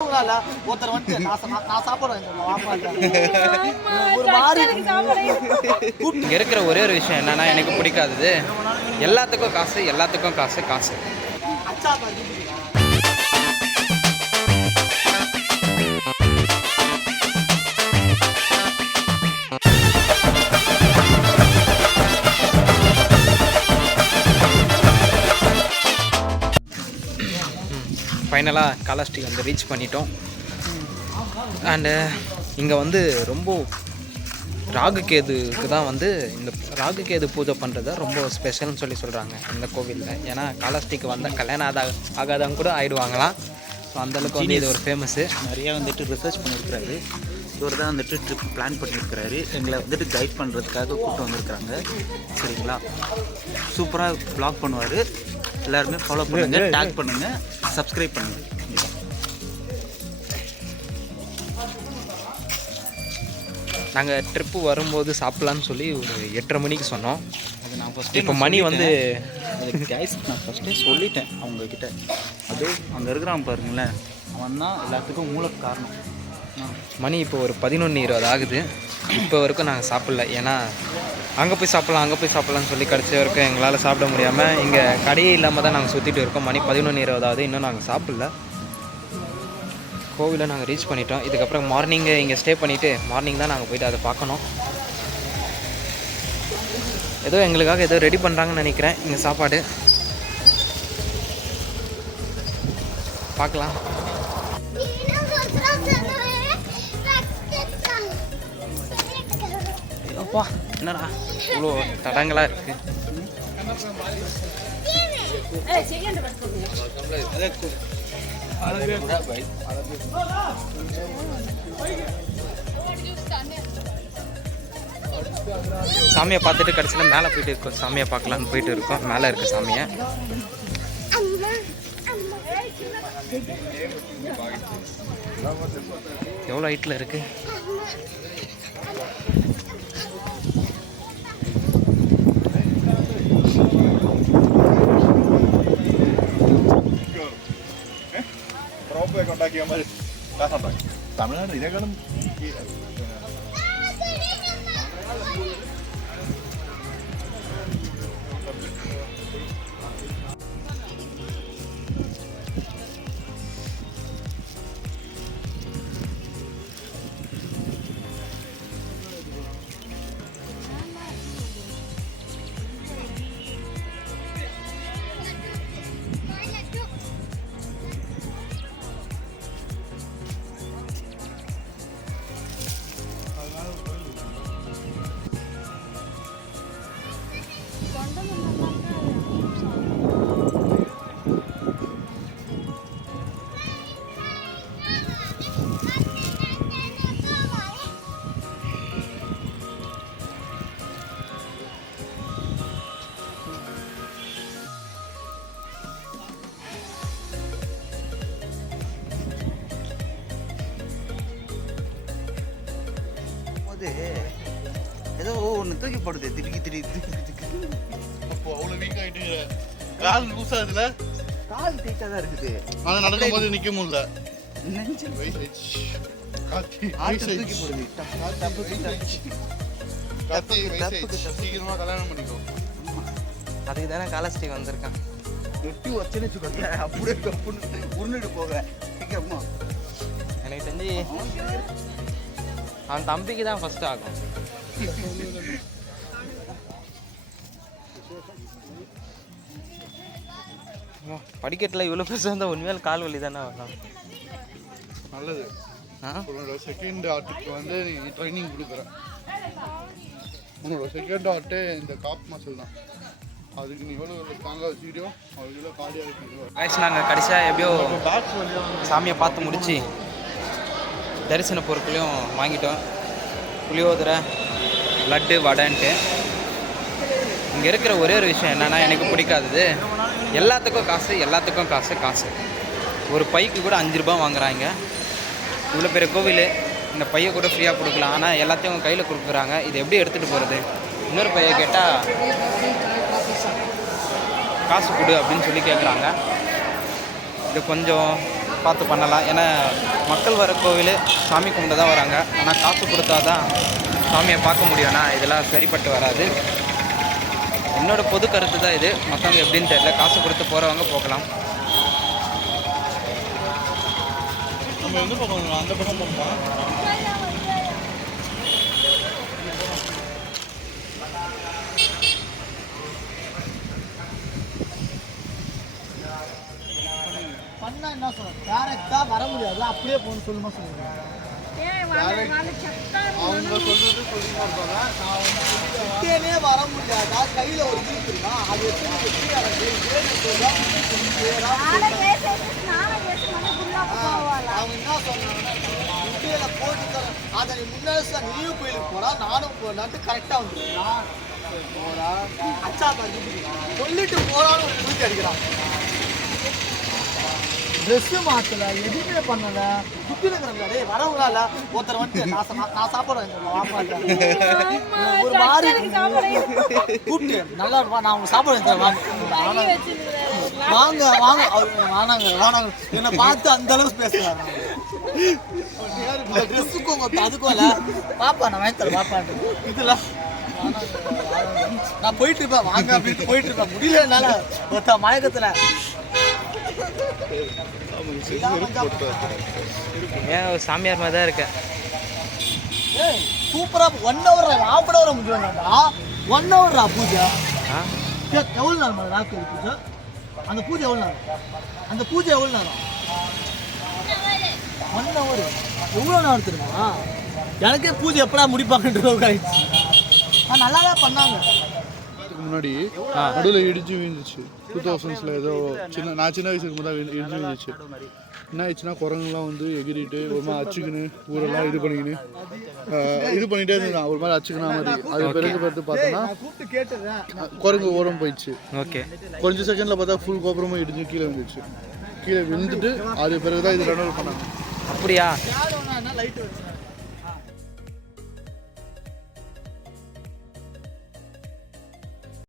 ஒருத்தர் வந்து நான் சாப்பிடுவேன். இங்கே இருக்கிற ஒரே ஒரு விஷயம் என்னன்னா எனக்கு பிடிக்காதது எல்லாத்துக்கும் காசு, எல்லாத்துக்கும் காசு காசு. ஃபைனலாக காலாஸ்ட்ரி வந்து ரீச் பண்ணிட்டோம். அண்டு இங்கே வந்து ரொம்ப ராகுகேதுக்கு தான் வந்து இந்த ராகுகேது பூஜை பண்ணுறது ரொம்ப ஸ்பெஷல்னு சொல்கிறாங்க இந்த கோவிலில். ஏன்னா காலாஸ்ட்ரிக்கு வந்தால் கல்யாணம் ஆகாதவங்க கூட ஆகிடுவாங்களாம். ஸோ அந்தளவுக்கு வந்து இது ஒரு ஃபேமஸ்ஸு. நிறையா வந்துட்டு ரிசர்ச் பண்ணியிருக்கிறாரு. இவர் தான் வந்துட்டு ட்ரிப் பிளான் பண்ணியிருக்கிறாரு. எங்களை வந்துட்டு கைட் பண்ணுறதுக்காக கூப்பிட்டு வந்திருக்கிறாங்க. சரிங்களா, சூப்பராக ப்ளாக் பண்ணுவார். எல்லாருமே ஃபாலோ பண்ணுங்கள், டேக் பண்ணுங்கள், சப்ஸ்கிரைப் பண்ணுங்கள். நாங்கள் ட்ரிப்பு வரும்போது சாப்பிட்லான்னு சொல்லி ஒரு 8:30 மணிக்கு சொன்னோம். அது நான் ஃபஸ்ட்டு இப்போ மணி வந்து கைஸ் நான் ஃபஸ்ட்டே சொல்லிட்டேன் அவங்கக்கிட்ட. அது அங்கே இருக்கிறான் பாருங்களேன், அவன் தான் எல்லாத்துக்கும் மூல காரணம். மணி இப்போ ஒரு 11:20 ஆகுது. இப்போ வரைக்கும் நாங்கள் சாப்பிட்ல. ஏன்னா அங்கே போய் சாப்பிட்லான்னு சொல்லி கடைசி வரைக்கும் எங்களால் சாப்பிட முடியாமல் இங்கே கடையே இல்லாமல் தான் நாங்கள் சுற்றிட்டு இருக்கோம். மணி 11:20 ஆகுது, இன்னும் நாங்கள் சாப்பிட்ல. கோவிலை நாங்கள் ரீச் பண்ணிட்டோம். இதுக்கப்புறம் மார்னிங்கு இங்கே ஸ்டே பண்ணிவிட்டு மார்னிங் தான் நாங்கள் போய்ட்டு அதை பார்க்கணும். ஏதோ எங்களுக்காக ஏதோ ரெடி பண்ணுறாங்கன்னு நினைக்கிறேன் இங்கே சாப்பாடு. பார்க்கலாம். அப்பா என்னடா இவ்வளோ தடங்களாக இருக்குது. சாமியை பார்த்துட்டு கடைசியில் மேலே போயிட்டு இருக்கோம். சாமியை பார்க்கலான்னு போயிட்டு இருக்கோம். மேலே இருக்குது சாமியை. எவ்வளோ ஹைட்டில் இருக்குது. தமிழ்நாடு ഇതിനേക്കാളും ஏதோ ஒன்று தூக்கி போடுது திடுக்கி. அப்போ அவ்வளோ வீக் ஆகிட்டு கால் லூஸ் ஆகுதுல. கால் டைட்டாக தான் இருக்குது. ஆனால் நடக்கும் போது நிற்க முடியல. சீக்கிரமா கல்யாணம் பண்ணிக்கோ. அதுக்கு தானே காலாஸ்ட்ரி வந்திருக்கான். வெட்டி வச்சுன்னு வச்சுக்கோங்க, அப்படியே உருண்டுட்டு போக சீக்கிரமா. எனக்கு தெரிஞ்சு அவன் தம்பிக்கு தான் ஃபர்ஸ்ட் ஆகும். படிக்கட்டில் இவ்வளோ பெருசாக இருந்தால் உண்மையால் கால் வலி தானே வரலாம். நல்லது. உன்னோட செகண்ட் ஆர்ட்டுக்கு வந்து நீ ட்ரைனிங் கொடுக்குறேன். உன்னோட செகண்ட் ஆர்ட்டு இந்த காப் மசில் தான். அதுக்கு நீ எவ்வளோ ஸ்ட்ராங்காக வச்சுக்கிட்டோ அவ்வளோ கார்டியாக இருக்கு. வயசு நாங்கள் கடைசியாக எப்படியோ சாமியை பார்த்து முடிச்சு தரிசன பொருட்களையும் வாங்கிட்டோம். புளியோதரை, லட்டு, வடைன்ட்டு. இங்கே இருக்கிற ஒரே ஒரு விஷயம் என்னென்னா எனக்கு பிடிக்காதது எல்லாத்துக்கும் காசு, எல்லாத்துக்கும் காசு காசு. ஒரு பைக்கு கூட 5 ரூபா வாங்குறாங்க. இவ்வளோ பெரிய கோவில், இந்த பையை கூட ஃப்ரீயாக கொடுக்கலாம். ஆனால் எல்லாத்தையும் கையில் கொடுக்குறாங்க. இது எப்படி எடுத்துகிட்டு போகிறது? இன்னொரு பையை கேட்டால் காசு கொடு அப்படின்னு சொல்லி கேட்குறாங்க. இது கொஞ்சம் பார்த்து பண்ணலாம். ஏன்னா மக்கள் வர கோவில் சாமி கும்பிட்டு தான் வராங்க. ஆனால் காசு கொடுத்தா தான் சாமியை பார்க்க முடியும்னா இதெல்லாம் சரிப்பட்டு வராது. என்னோட பொது கருத்து தான் இது. மற்றவங்க எப்படின்னு தெரியல. காசு கொடுத்து போகிறவங்க போகலாம். நம்ம எந்த பக்கம் போகணும்? அந்த பக்கம் போகணுமா? பண்ணா என்ன சொல்றேன், டேரக்டா வர முடியாது, அப்படியே போகணும் சொல்லுமா சொல்லுங்க. அவங்க சொல்றது சொல்லிமா இருப்பாங்க. நான் வந்து கிட்டேனே வர முடியாதா, கையில ஒரு இது இருக்குன்னா அது எப்படி அவங்க என்ன சொன்னாங்கன்னா முட்டையில போட்டு தரேன், அதை நீ முன்னாடி நீயும் கோயிலுக்கு போனா நானும் போனான்ட்டு கரெக்டா வந்துருக்கான். போறா அச்சா சொல்லிட்டு போறான்னு ஒரு தூக்கி அடிக்கிறான். ட்ரெஸ் மாத்தல, எதுவுமே பண்ணல, சுத்தி இருக்கிற வரவங்களால ஒருத்தர் வந்துட்டு நான் சாப்பிடுவேன் ஒரு மாதிரி கூப்பிட்டு நல்லா நான் அவங்க சாப்பிடுவேன் வாங்க வாங்க வானாங்க வானாங்க என்னை பார்த்து அந்த அளவுக்கு பேசுறாங்க. ட்ரெஸ்ஸுக்கும் உங்க அதுக்கும் இல்ல பாப்பா நான் வாங்கி தரேன் பாப்பா இதுல நான் போயிட்டு இருப்பேன் வாங்க அப்படின்னு போயிட்டு இருப்பேன். முடியல என்னால ஒருத்த மயக்கத்துல ஏன் சாமியார் மாதிரி தான் இருக்கேன். சூப்பரா 1 hour 1/2 hour முடியும்டா. 1 hour பூஜை எவ்வளோ நேரம் ராத்திரி பூஜை? அந்த பூஜை எவ்வளோ நேரம்? அந்த பூஜை எவ்வளோ நேரம்? 1 hour. எவ்வளோ நேரம் தெரியுமா? எனக்கே பூஜை எப்படா முடிப்பாங்கன்ற ஆயிடுச்சு. நல்லா தான் பண்ணாங்க. முன்னாடி நடுவில் இடிச்சு விழுந்துச்சு 2000s ஏதோ நான் சின்ன வயசுக்கு போது இடிச்சு விழுந்துச்சு. என்ன ஆயிடுச்சுன்னா குரங்குலாம் வந்து எகிரிட்டு ஒரு மாதிரி அச்சுக்குன்னு ஊரெல்லாம் இது பண்ணிட்டே இருந்தான். ஒரு மாதிரி அச்சுக்குனா மாதிரி. அது பிறகு பார்த்து பார்த்தோன்னா குரங்கு ஓரம் போயிடுச்சு. ஓகே, கொஞ்சம் செகண்டில் பார்த்தா ஃபுல் கோபுரமும் இடிஞ்சு கீழே வந்துச்சு. கீழே விழுந்துட்டு அது பிறகு தான் இது ரெண்டு பண்ணாங்க. அப்படியா?